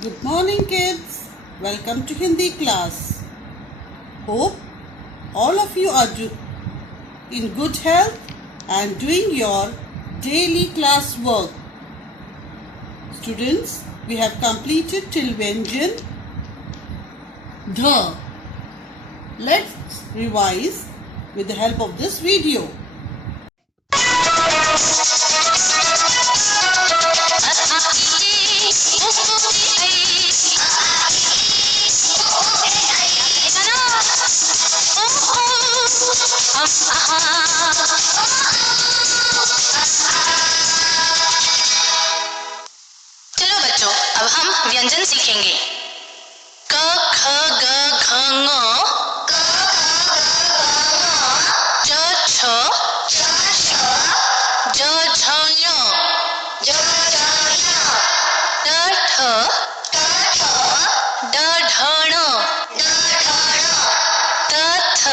Good morning, kids. Welcome to Hindi class. Hope all of you are in good health and doing your daily class work. Students, we have completed till Vyanjan dha. Let's revise with the help of this video. चलो बच्चों, अब हम व्यंजन सीखेंगे। क ख ग घ ङ, च छ, ज झ ञ, ट ठ, ड ढ ण, त थ,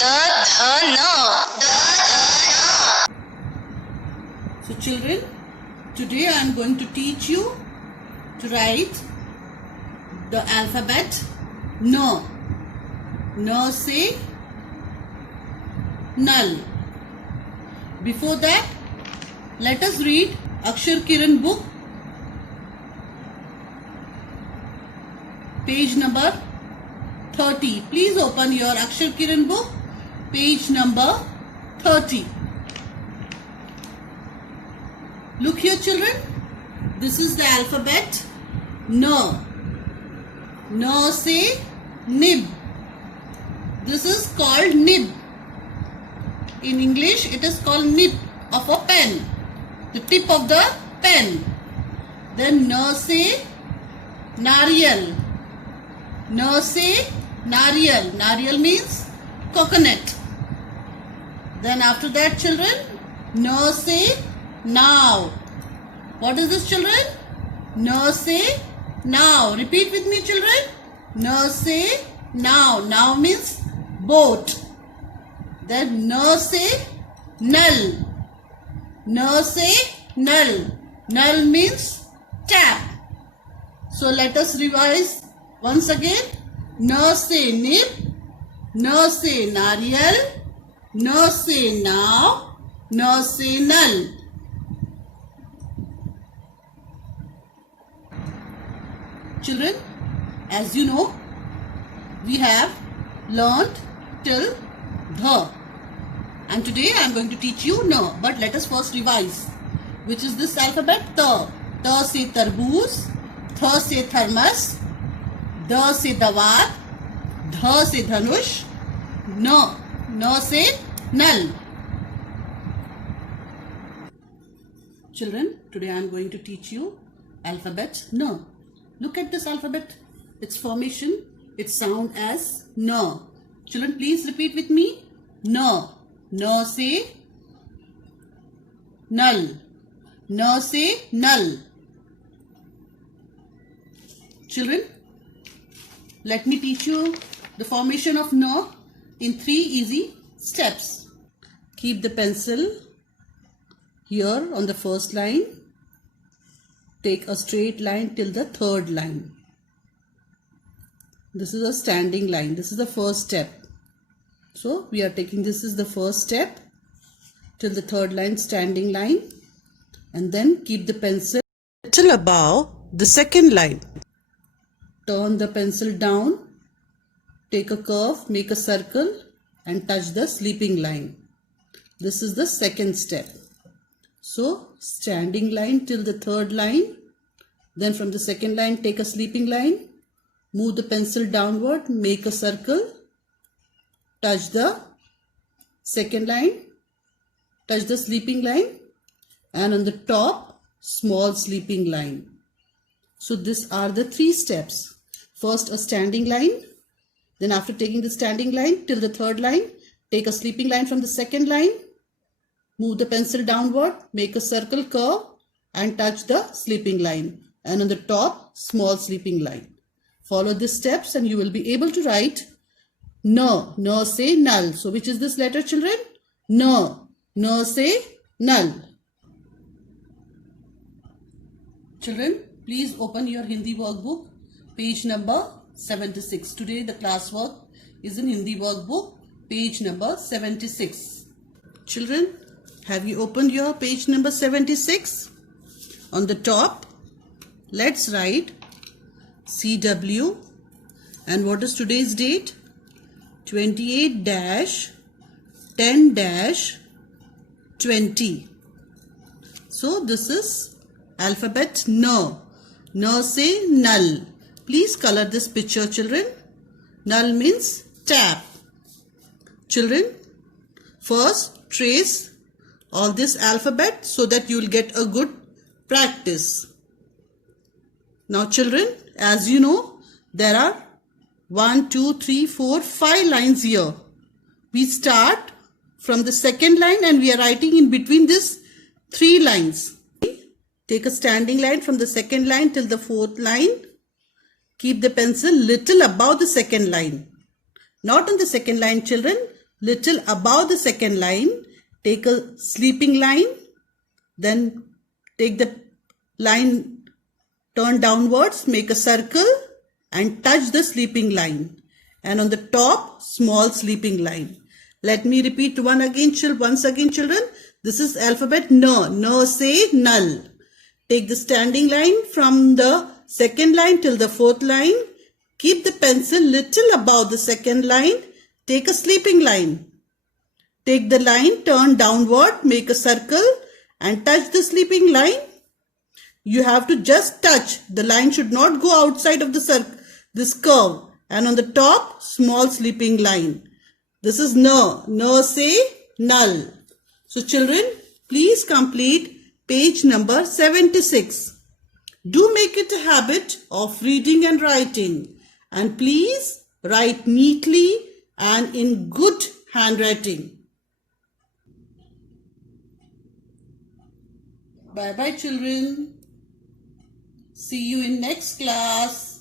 द ध न। So children, today I am going to teach you to write the alphabet N. N say null. Before that, let us read Akshar Kiran book, page number 30. Please open your Akshar Kiran book, page number 30. Look here, children. This is the alphabet N. N say nib. This is called nib. In English, it is called nib of a pen. The tip of the pen. Then N say nariyal. N say nariyal. Nariyal means coconut. Then after that, children, N say now. What is this, children? N say now. Repeat with me, children. N say now. Now means boat. Then N say null. N say null. Null means tap. So let us revise once again. N say nib. N say nariyal. N say now. N say null. Children, as you know, we have learnt till dha, and today I am going to teach you N. But let us first revise. Which is this alphabet? Ta. Ta se tarboos, tha se thermos, da se dawat, dha se dhanush, N se null. Children, today I am going to teach you alphabet N. Look at this alphabet, its formation, its sound as N. Children, please repeat with me. N. N say null. N say null. Children, let me teach you the formation of N in 3 easy steps. Keep the pencil here on the first line. Take a straight line till the third line. This is a standing line. This is the first step. So we are taking, this is the first step till the third line, standing line, and then keep the pencil till above the second line. Turn the pencil down, take a curve, make a circle and touch the sleeping line. This is the second step. So standing line till the third line, then from the second line take a sleeping line, move the pencil downward, make a circle, touch the second line, touch the sleeping line, and on the top small sleeping line. So these are the 3 steps. First a standing line, then after taking the standing line till the third line, take a sleeping line from the second line, move the pencil downward, make a circle, curve and touch the sleeping line, and on the top small sleeping line. Follow these steps and you will be able to write N. N say null. So which is this letter, children? N. N say null. Children, Please open your Hindi workbook, page number 76. Today the class work is in Hindi workbook, page number 76. Children, have you opened your page number 76? On the top, let's write CW. And what is today's date? 28-10-20. So this is alphabet N. N say null. Please color this picture, children. Null means tap. Children, first trace all this alphabet so that you will get a good practice. Now children, as you know, there are 1, 2, 3, 4, 5 lines here. We start from the second line and we are writing in between these 3 lines. Take a standing line from the second line till the 4th line. Keep the pencil little above the second line. Not on the second line, children. Little above the second line. Take a sleeping line. Then take the line, turn downwards, make a circle and touch the sleeping line. And on the top, small sleeping line. Let me repeat once again, children. This is alphabet N. N say null. Take the standing line from the second line till the 4th line. Keep the pencil little above the second line. Take a sleeping line. Take the line, turn downward, make a circle and touch the sleeping line. You have to just touch. The line should not go outside of the circle, this curve. And on the top, small sleeping line. This is N. N say null. So children, please complete page number 76. Do make it a habit of reading and writing. And please write neatly and in good handwriting. Bye bye children. See you in next class.